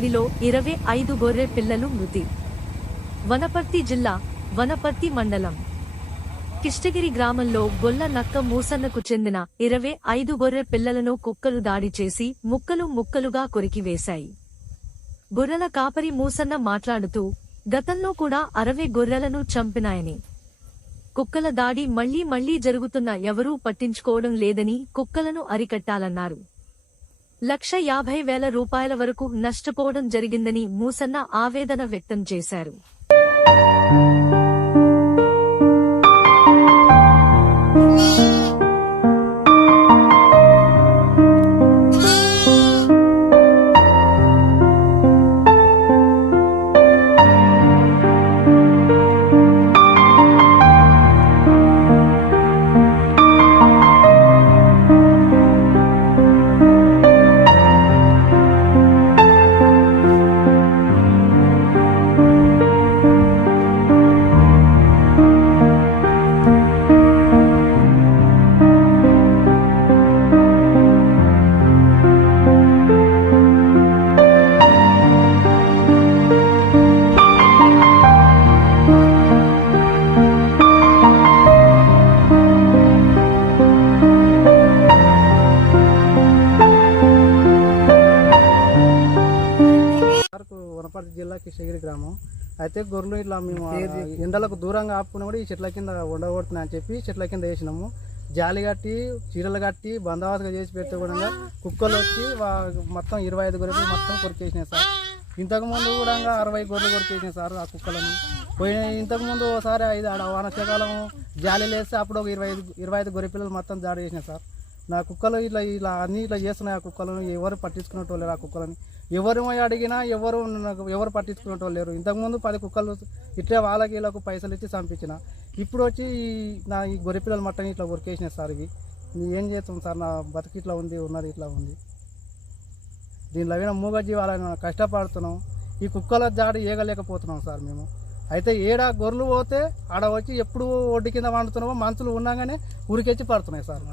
దాడిలో 25 గొర్రె పిల్లలు మృతి. వనపర్తి జిల్లా వనపర్తి మండలం కిష్టగిరి గ్రామంలో గొల్ల నక్క మూసన్నకు చెందిన 25 గొర్రె పిల్లలను కుక్కలు దాడి చేసి ముక్కలు ముక్కలుగా కొరికివేశాయి. గొర్రెల కాపరి మూసన్న మాట్లాడుతూ గతంలో కూడా 60 గొర్రెలను చంపినాయని, కుక్కల దాడి మళ్లీ జరుగుతున్నా ఎవరూ పట్టించుకోవడం లేదని కుక్కలను అరికట్టాలన్నారు. 1,50,000 రూపాయల వరకు నష్టపోవడం జరిగిందని మూసన్న ఆవేదన వ్యక్తం చేశారు. వనపర్తి జిల్లా కిష్టగిరి గ్రామం అయితే గొర్రెలు ఇట్లా మేము ఎండలకు దూరంగా ఆపుకున్నా కూడా ఈ చెట్ల కింద ఉండగొడుతున్నాయి అని చెప్పి చెట్ల కింద వేసినాము. జాలి కట్టి చీరలు కట్టి బందోబస్తుగా చేసి పెడితే కూడా కుక్కలు వచ్చి మొత్తం 25 గొర్రెలు మొత్తం కొరికేసినాయి సార్. ఇంతకుముందు కూడా 60 గొర్రెలు కొరికేసినాయి సార్ ఆ కుక్కలను. ఇంతకుముందు ఒకసారి వానకాలం జాలి లేస్తే అప్పుడు ఒక 25 గొర్రె పిల్లలు మొత్తం దాడి చేసినాయి సార్. నా కుక్కలు ఇలా అన్ని ఇట్లా చేస్తున్నాయి. ఆ కుక్కలను ఎవరు పట్టించుకునేటోళ్ళు లేరు. ఆ కుక్కలని ఎవరు అడిగినా ఎవరు పట్టించుకునేటోళ్ళు లేరు. ఇంతకుముందు 10 కుక్కలు ఇట్లా వాళ్ళకి వీళ్ళకు పైసలు ఇచ్చి చంపించిన. ఇప్పుడు వచ్చి ఈ గొర్రె పిల్లలు మట్టని ఇట్లా కొరికేసినాయి సార్. ఇవి ఏం చేస్తాం సార్, నా బతికి ఇట్లా ఉన్నది ఇట్లా ఉంది. దీనిలో అయినా మూగజీవాలని కష్టపడుతున్నాం. ఈ కుక్కల జాడి ఏగలేకపోతున్నాం సార్ మేము. అయితే ఏడా గొర్రెలు పోతే ఆడ వచ్చి ఎప్పుడు ఒడ్డు కింద వండుతున్నామో మనుషులు ఉండగానే ఉరికెచ్చి పడుతున్నాయి సార్.